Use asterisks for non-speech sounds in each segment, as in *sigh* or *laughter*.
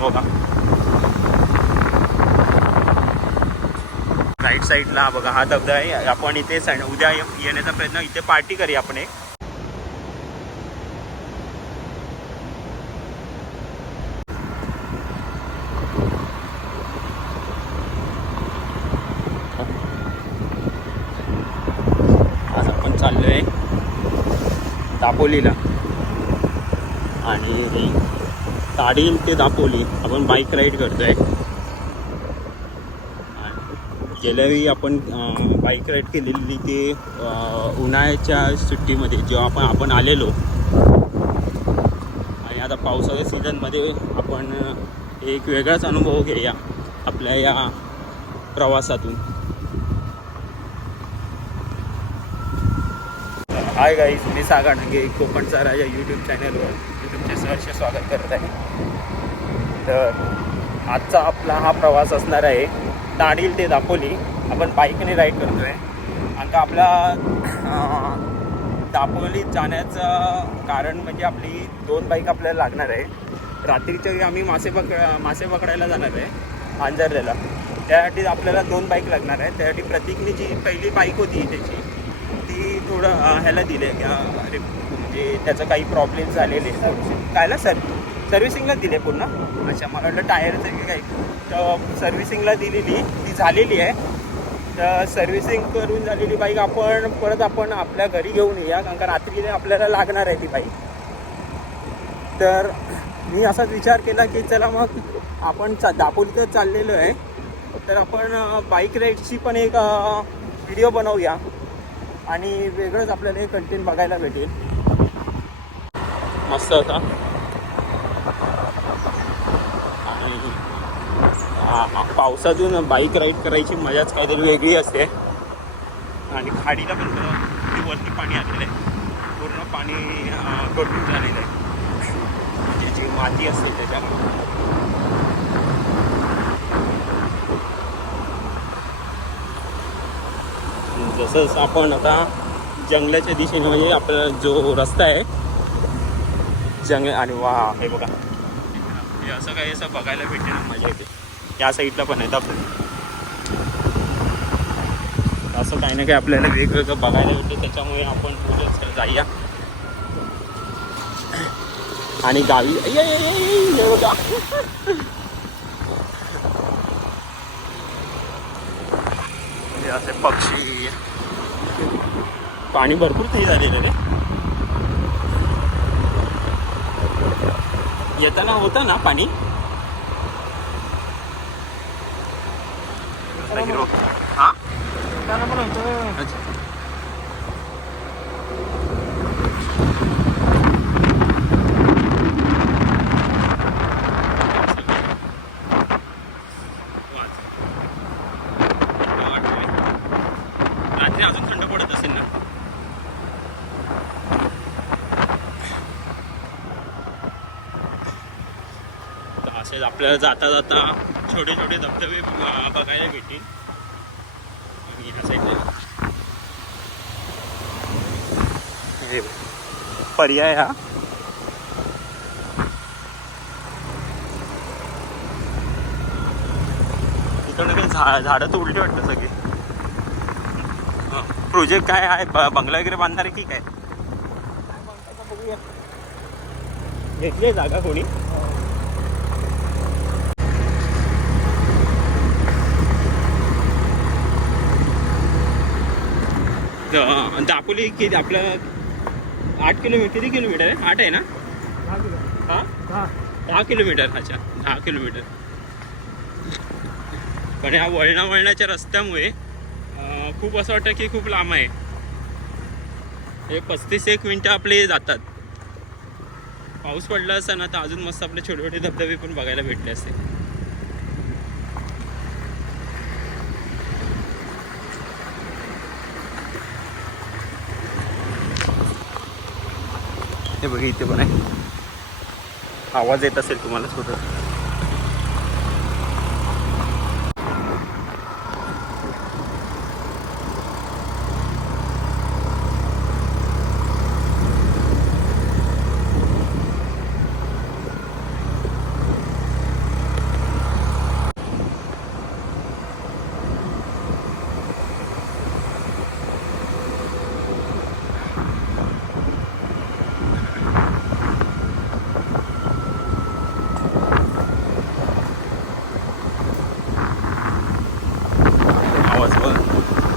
बघा. राईट साईडला हा बघा हा धबधबा आहे. आपण इथे उद्या येण्याचा प्रयत्न इथे पार्टी करूया आपण एक. आज आपण चाललोय दापोलीला. आणि ताडील ते दापोली. आपण बाईक राईड करतोय. आहे गेल्या वेळी आपण बाईक राईड केलेली ते उन्हाळ्याच्या सुट्टीमध्ये जेव्हा आपण आपण आलेलो. आणि आता पावसाळ्या सीझनमध्ये आपण एक वेगळाच अनुभव घेऊया आपल्या या प्रवासातून. हाय गाईज मी सागर ढंगे कोकणचा राजा यूट्यूब चॅनलवर मी तुमचे सहर्ष स्वागत करत आहे. तर आजचा आपला हा प्रवास असणार आहे ताडील ते दापोली. आपण बाईकने राईड करतो आहे आणि का आपला दापोलीत जाण्याचं कारण म्हणजे आपली दोन बाईक आपल्याला लागणार आहे. रात्रीच्या वेळी आम्ही मासे पकड मासे पकडायला जाणार आहे आंजरलेला त्यासाठी आपल्याला दोन बाईक लागणार आहे. त्यासाठी प्रतीकने जी पहिली बाईक होती त्याची ती थोडं ह्याला दिले. अरे म्हणजे त्याचं काही प्रॉब्लेम झालेले कायला सर? सर्व्हिसिंगला दिले पूर्ण. अच्छा मला वाटलं टायरचं की काही तर सर्व्हिसिंगला दिलेली ती झालेली आहे. तर सर्व्हिसिंग करून झालेली बाईक आपण परत आपण आपल्या घरी घेऊन येऊया कारण का रात्री आपल्याला लागणार आहे ती बाईक. तर मी असाच विचार केला की चला मग आपण चा दापोली तर चाललेलो आहे. तर आपण बाईक राईडची पण एक व्हिडिओ बनवूया. आणि वेगळंच आपल्याला हे कंटेंट बघायला भेटेल. मस्त होता आणि हा- हा पावसातून बाईक राईड करायची मजाच काहीतरी वेगळी असते. आणि खाडीला पण किती वरती पाणी आलेलं आहे. पूर्ण पाणी अं, झालेलं आहे. म्हणजे जी माती असते त्याच्यामुळे जसंच आपण आता जंगलाच्या दिशेने म्हणजे आपला जो रस्ता आहे जंगल आणि वा हे बघा. हे असं काही असं बघायला भेटेल ना मजा येते. या साईडला पण आहेत आपण. असं काही ना काही आपल्याला वेगवेगळं बघायला भेटतं त्याच्यामुळे आपण पुढे जाऊया. आणि गावी असे पक्षी. पाणी भरपूर ते झालेलं रे. येताना होतं ना पाणी हा अच्छा रात्री अजून थंड पडत असेल ना तर असेच आपल्याला जाता जाता छोटे छोटे धबधबे बघायला भेटतील. आणि ह्या साईडला पर्याय हा. इकडनं काही झाडं तर उलटी वाटतं सगळी. प्रोजेक्ट काय आहे? बंगला वगैरे बांधणार आहे की काय? घेतली जागा कोणी? दापोली किती आपलं आठ किलोमीटर किती किलोमीटर आहे? आठ आहे ना? हां? दहा किलोमीटर अच्छा दहा किलोमीटर. पण ह्या वळणा वळणाच्या रस्त्यामुळे खूप असं वाटतं की खूप लांब आहे. हे पस्तीस एक मिनटं आपले जातात. पाऊस पडला असता ना तर अजून मस्त आपले छोटे छोटे धबधबे पण बघायला भेटले असते हे बघा इथे पण आहे. आवाज येत असेल तुम्हाला छोटं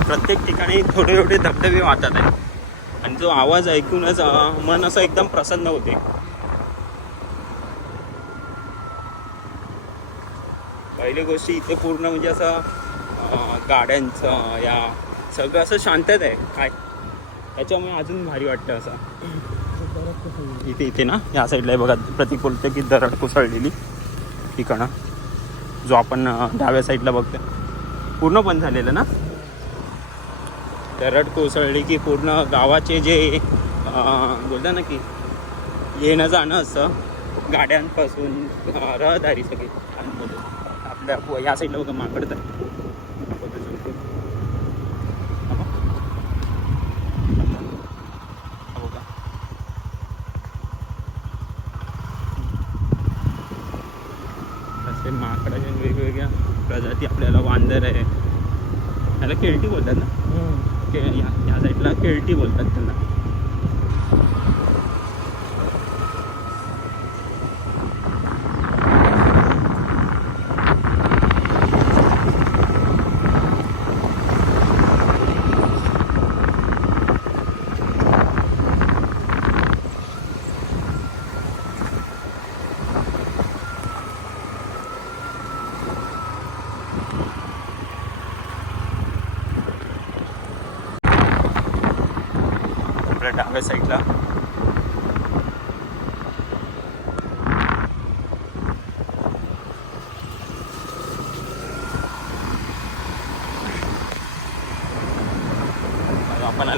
प्रत्येक ठिकाणी थोडे थोडे धबधबे वाटत आहे. आणि जो आवाज ऐकूनच मन असं एकदम प्रसन्न होते. पहिली गोष्टी इथे पूर्ण म्हणजे असं गाड्यांचं या सगळं असं शांतत आहे काय. त्याच्यामुळे अजून भारी वाटतं असं. इथे इथे ना या साईडला बघा प्रतीक बोलते की दरड कोसळलेली ठिकाणं. जो आपण डाव्या साईडला बघतोय. पूर्ण बंद झालेलं ना? दरड कोसळली की पूर्ण गावाचे जे बोलतात बोलता ना की येणं जाणं असतं गाड्यांपासून रहदारी सगळी. आपल्या या साईडला बघा माकडत आहे വെക്കുന്നത്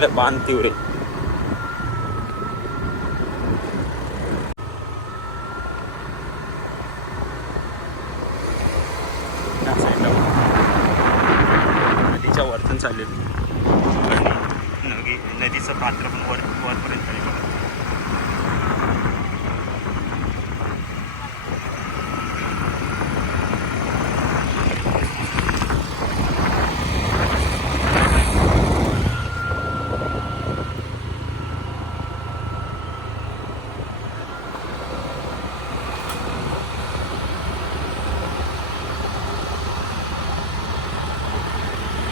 आपण आलं बांध तिवरे या साईडला नदीच्या वरतून चाललेली आणि नदी नदीचं पात्र पण वर वरपर्यंत आहे बघा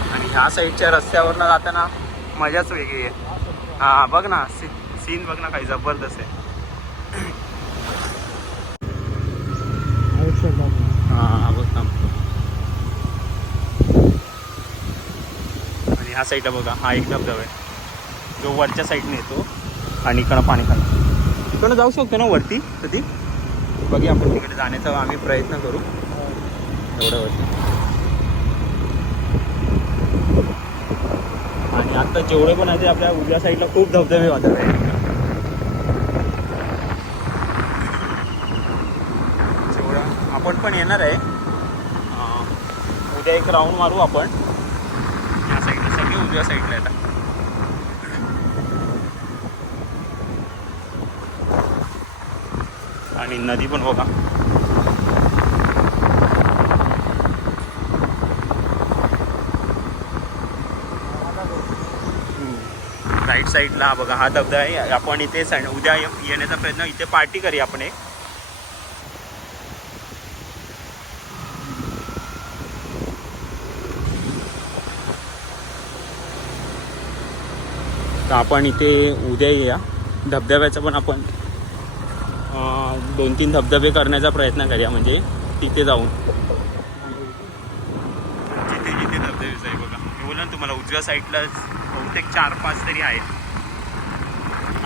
आणि ह्या साईडच्या रस्त्यावरनं जाताना मजाच वेगळी आहे. हा बघ ना सीन बघ ना काही जबरदस्त आहे. हां बघ आणि ह्या साईडला बघा हा एक धबधबा आहे. जो वरच्या साईडने येतो आणि इकडं पाणी खाली इकडं जाऊ शकतो ना वरती कधी? बघूया आपण तिकडे जाण्याचा आम्ही प्रयत्न करू. एवढं वरती आता जेवढे पण आहे ते आपल्या उजव्या साईडला खूप धबधबे वाटत आहे जेवढं आपण पण येणार आहे उद्या एक राऊंड मारू आपण. या साईडला सगळे उजव्या साईडला येतात आणि नदी पण बघा. राईट साईडला हा बघा हा धबधबा आहे. आपण इथे उद्या येण्याचा प्रयत्न इथे पार्टी करूया आपण एक. तर आपण इथे उद्या येऊया. धबधब्याचं पण आपण दोन तीन धबधबे करण्याचा प्रयत्न करूया म्हणजे तिथे जाऊन. जिथे जिथे धबधबे आहे बघा. बोला ना तुम्हाला उजव्या साईडला बहुतेक चार पाच तरी आहेत.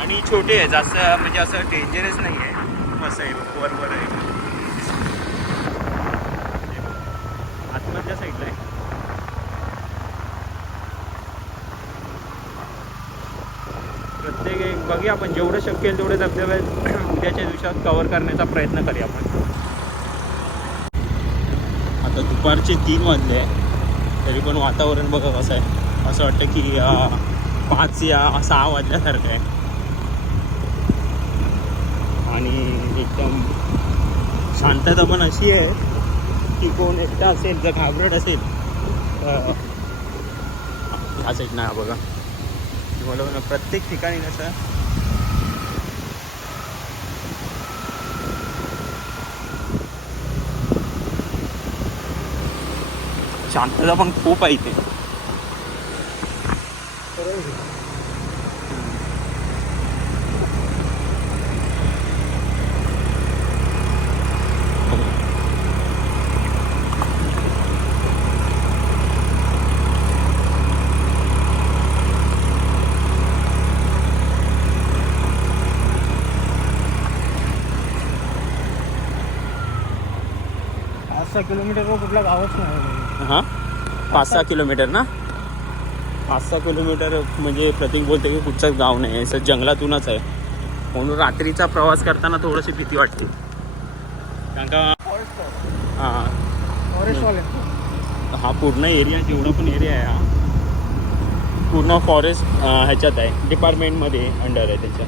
आणि छोटे आहे जास्त म्हणजे असं डेंजरस नाही आहे मस्त आहे वर वर आहे. आतमधल्या साईडला आहे. प्रत्येक एक बघूया आपण जेवढं शक्य आहे तेवढे धबधबे *clears throat* उद्याच्या दिवसात कवर करण्याचा प्रयत्न करूया आपण. आता दुपारचे तीन वाजले आहे. तरी पण वातावरण बघा कसं आहे. असं वाटतं की पाच या सहा वाजल्यासारखं आहे आणि एकदम शांतता पण अशी आहे की कोण एकटा असेल जर घाबरट असेल तर ह्या साईड ना बघा. मला ना प्रत्येक ठिकाणी कसं शांतता पण खूप आहे इथे. सहा किलोमीटरवर कुठलं गावच नाही हां? पाच सहा किलोमीटर ना? पाच सहा किलोमीटर म्हणजे प्रतीक बोलते की कुठचंच गाव नाही आहे असं जंगलातूनच आहे. म्हणून रात्रीचा प्रवास करताना थोडीशी भीती वाटते. कारण का फॉरेस्ट हां. फॉरेस्टवाले हा पूर्ण एरिया जेवढा पण एरिया आहे हा. पूर्ण फॉरेस्ट ह्याच्यात आहे डिपार्टमेंटमध्ये अंडर आहे त्याच्या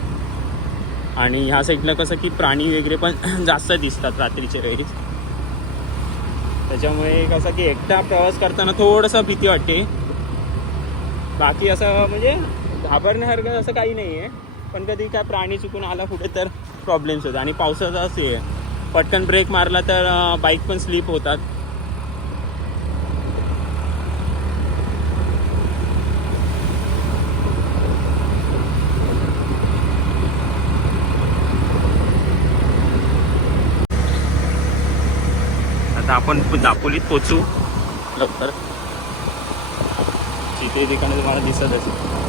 आणि ह्या साईडला कसं की प्राणी वगैरे पण जास्त दिसतात रात्रीच्या वेळी. त्याच्यामुळे कसं की एकटा प्रवास करताना थोडंसं भीती वाटते. बाकी असं म्हणजे घाबरण्यासारखं असं काही नाही आहे पण कधी काय प्राणी चुकून आला कुठे तर प्रॉब्लेम्स होतात आणि पावसाचा असे आहे. पटकन ब्रेक मारला तर बाईक पण स्लिप होतात. आता आपण दापोलीत पोचू लवकर. तिथे ठिकाणी तुम्हाला दिसत असेल.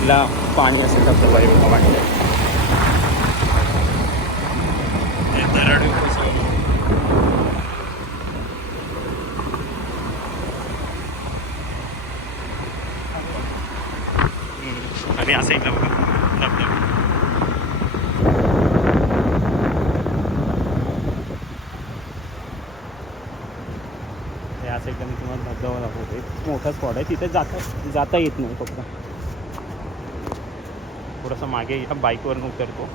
साईडला पाणी असेल धबधबा एवढा वाटतंय. हे दरड कोसळली. हम्म. आणि या साईडला बघा. धबधबा या साईडला मी तुम्हाला धबधबा दाखवतो मोठा स्पॉट आहे. तिथे जाता जाता येत नाही फक्त. थोडंसं मागे या बाईकवरून उतरतो.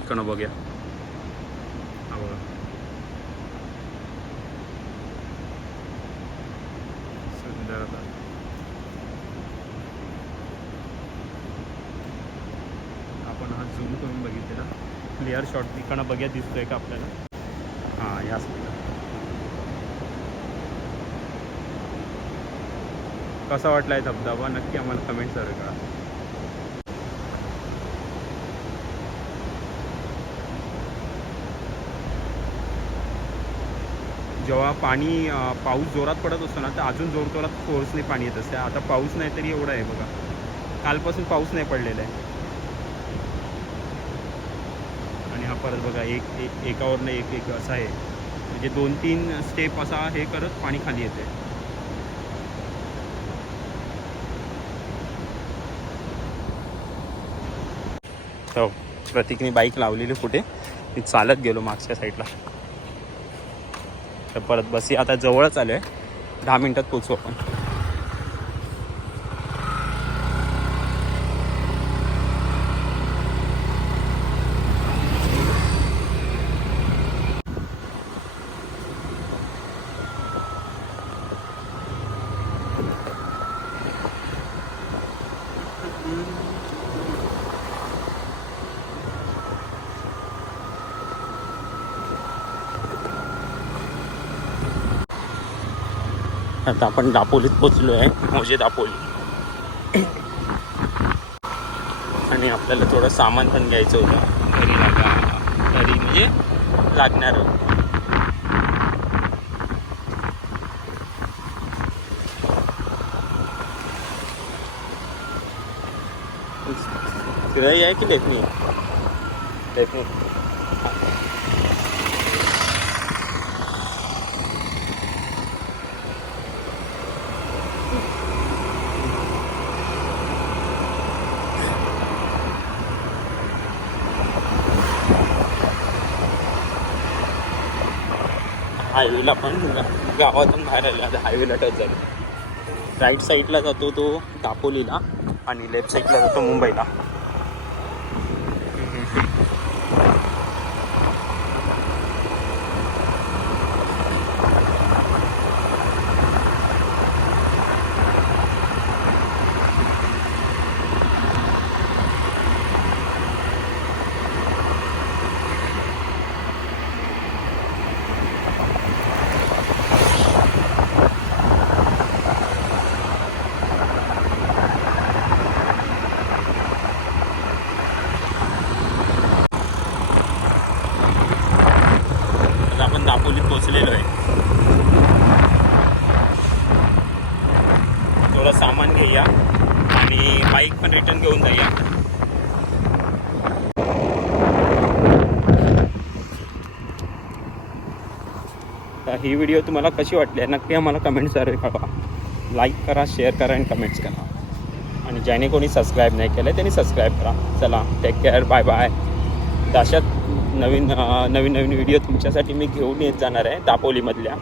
इकडनं बघूया. हा बघा. सुंदर आता. आपण हा झूम करून बघितलेला. क्लिअर शॉट इकडनं बघ्या दिसतोय का आपल्याला? हां या कसा कसा वाटलाय धबधबा? नक्की आम्हाला कमेंट करा. का जेव्हा पाणी पाऊस जोरात पडत असतो ना तर अजून जोर जोरात फोर्सने पाणी येत असते. आता पाऊस नाही तरी एवढं आहे बघा. कालपासून पाऊस नाही पडलेला आहे. आणि हा परत बघा एक एक एकावरनं एक एक असा आहे. म्हणजे दोन तीन स्टेप असा हे करत पाणी खाली येते तर प्रतीकने बाईक लावलेली कुठे? मी चालत गेलो मागच्या साईडला तर परत बस आता जवळच आलो आहे दहा मिनटात पोचू आपण. आता आपण दापोलीत पोचलो आहे. मोजे दापोली. आणि आपल्याला थोडं सामान पण घ्यायचं होतं. घरी लागा घरी म्हणजे लागणार. फिराई आहे की लेखनी लेखनी हायवेला पण गावातून बाहेर आले आता हायवेला टच झालं. राईट साईडला जातो तो दापोलीला आणि लेफ्ट साईडला जातो मुंबईला जाऊया आणि बाईक पण रिटर्न घेऊन जाऊया तर ही व्हिडिओ तुम्हाला कशी वाटली आहे नक्की आम्हाला कमेंट्सद्वारे कळवा. लाईक करा शेअर करा आणि कमेंट्स करा. आणि ज्याने कोणी सबस्क्राईब नाही केलं त्यांनी सबस्क्राईब करा. चला टेक केअर बाय बाय तशात नवीन नवीन नवीन व्हिडिओ तुमच्यासाठी मी घेऊन येत जाणार आहे दापोलीमधल्या.